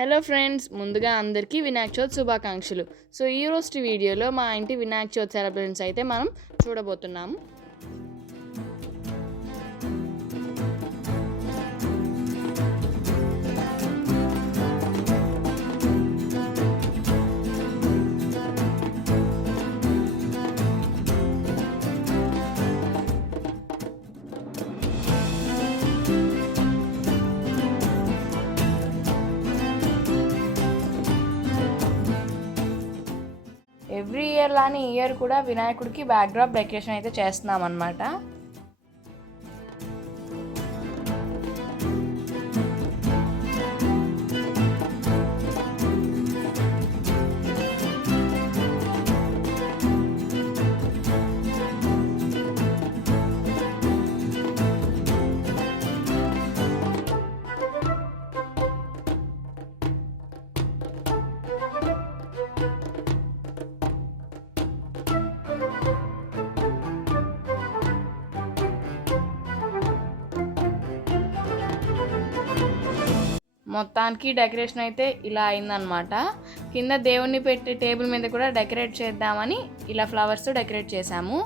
Hello friends, ముందుగా అందరికీ వినాయక చవితి శుభాకాంక్షలు. సో ఈ రోజు వీడియోలో మా ఇంటి వినాయక చవితి సెలబ్రేషన్స్ అయితే మనం చూడబోతున్నాము. ఎవ్రీ ఇయర్ లానే ఈ ఇయర్ కూడా వినాయకుడికి బ్యాక్డ్రాప్ డెకరేషన్ అయితే చేస్తున్నాం అన్నమాట. మొత్తానికి డెకరేషన్ అయితే ఇలా అయిందనమాట. కింద దేవుణ్ణి పెట్టి టేబుల్ మీద కూడా డెకరేట్ చేద్దామని ఇలా ఫ్లవర్స్తో డెకరేట్ చేసాము.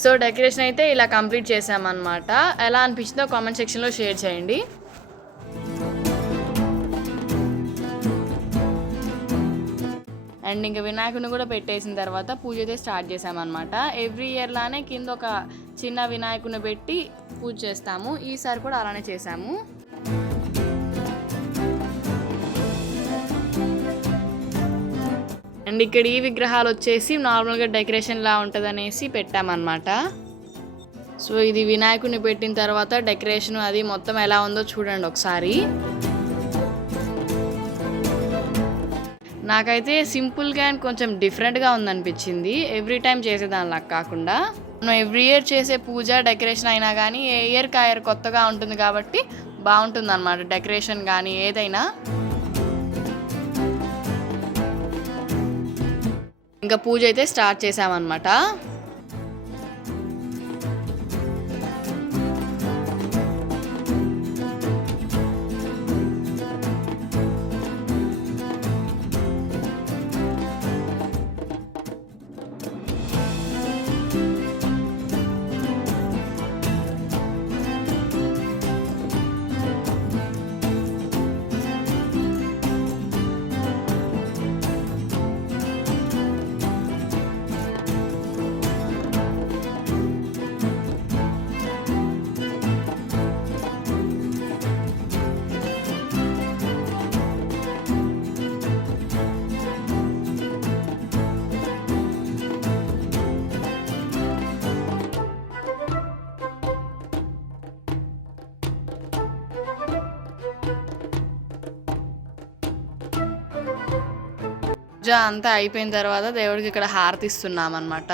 సో డెకరేషన్ అయితే ఇలా కంప్లీట్ చేసామన్నమాట. ఎలా అనిపించిందో కామెంట్ సెక్షన్లో షేర్ చేయండి. అండ్ ఇంకా వినాయకుడిని కూడా పెట్టేసిన తర్వాత పూజ అయితే స్టార్ట్ చేసామన్నమాట. ఎవ్రీ ఇయర్ లానే కింద ఒక చిన్న వినాయకుడిని పెట్టి పూజ చేస్తాము. ఈసారి కూడా అలానే చేసాము. అండ్ ఇక్కడ ఈ విగ్రహాలు వచ్చేసి నార్మల్గా డెకరేషన్ లా ఉంటుంది అనేసి పెట్టామన్నమాట. సో ఇది వినాయకుడిని పెట్టిన తర్వాత డెకరేషన్ అది మొత్తం ఎలా ఉందో చూడండి ఒకసారి. నాకైతే సింపుల్గా అండ్ కొంచెం డిఫరెంట్గా ఉందనిపించింది, ఎవ్రీ టైం చేసేదానిలా కాకుండా. మనం ఎవ్రీ ఇయర్ చేసే పూజ డెకరేషన్ అయినా కానీ ఏ ఇయర్కి ఆ ఇయర్ కొత్తగా ఉంటుంది కాబట్టి బాగుంటుంది అన్నమాట డెకరేషన్ కానీ ఏదైనా. ఇంకా పూజ అయితే స్టార్ట్ చేసామన్నమాట. పూజ అంతా అయిపోయిన తర్వాత దేవుడికి ఇక్కడ హారతి ఇస్తున్నాం అన్నమాట.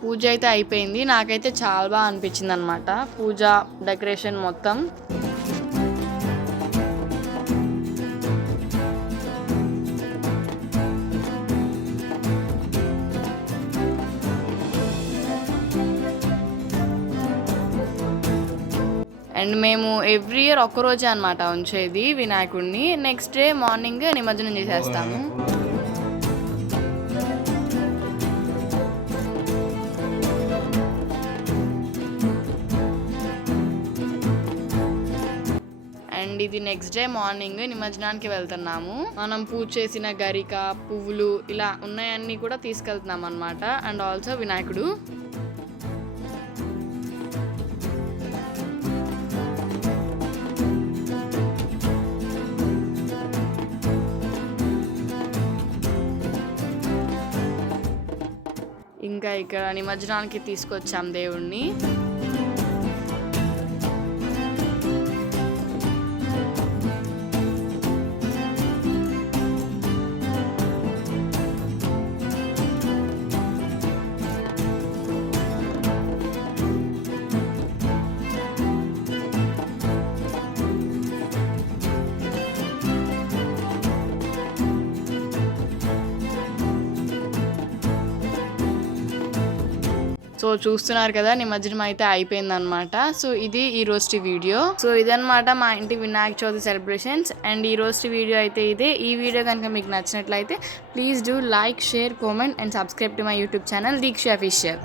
పూజ అయితే అయిపోయింది. నాకైతే చాలా బాగా అనిపించింది అనమాట పూజ డెకరేషన్ మొత్తం. అండ్ మేము ఎవ్రీ ఇయర్ ఒక్కరోజే అనమాట ఉంచేది వినాయకుడిని. నెక్స్ట్ డే మార్నింగ్ నిమజ్జనం చేసేస్తాము. అండ్ ఇది నెక్స్ట్ డే మార్నింగ్ నిమజ్జనానికి వెళ్తున్నాము. మనం పూజ చేసిన గరిక పువ్వులు ఇలా ఉన్నాయన్నీ కూడా తీసుకెళ్తున్నాం అనమాట. అండ్ ఆల్సో వినాయకుడు. ఇంకా ఇక్కడ నిమజ్జనానికి తీసుకొచ్చాం దేవుణ్ణి. సో చూస్తున్నారు కదా, నిమజ్జనం అయితే అయిపోయిందనమాట. సో ఇది ఈ రోజు వీడియో. సో ఇదనమాట మా ఇంటి వినాయక చవితి సెలబ్రేషన్స్. అండ్ ఈ రోజు వీడియో అయితే ఇదే. ఈ వీడియో కనుక మీకు నచ్చినట్లయితే please do like, share, comment and subscribe to my YouTube channel Deeksha అఫీషియల్.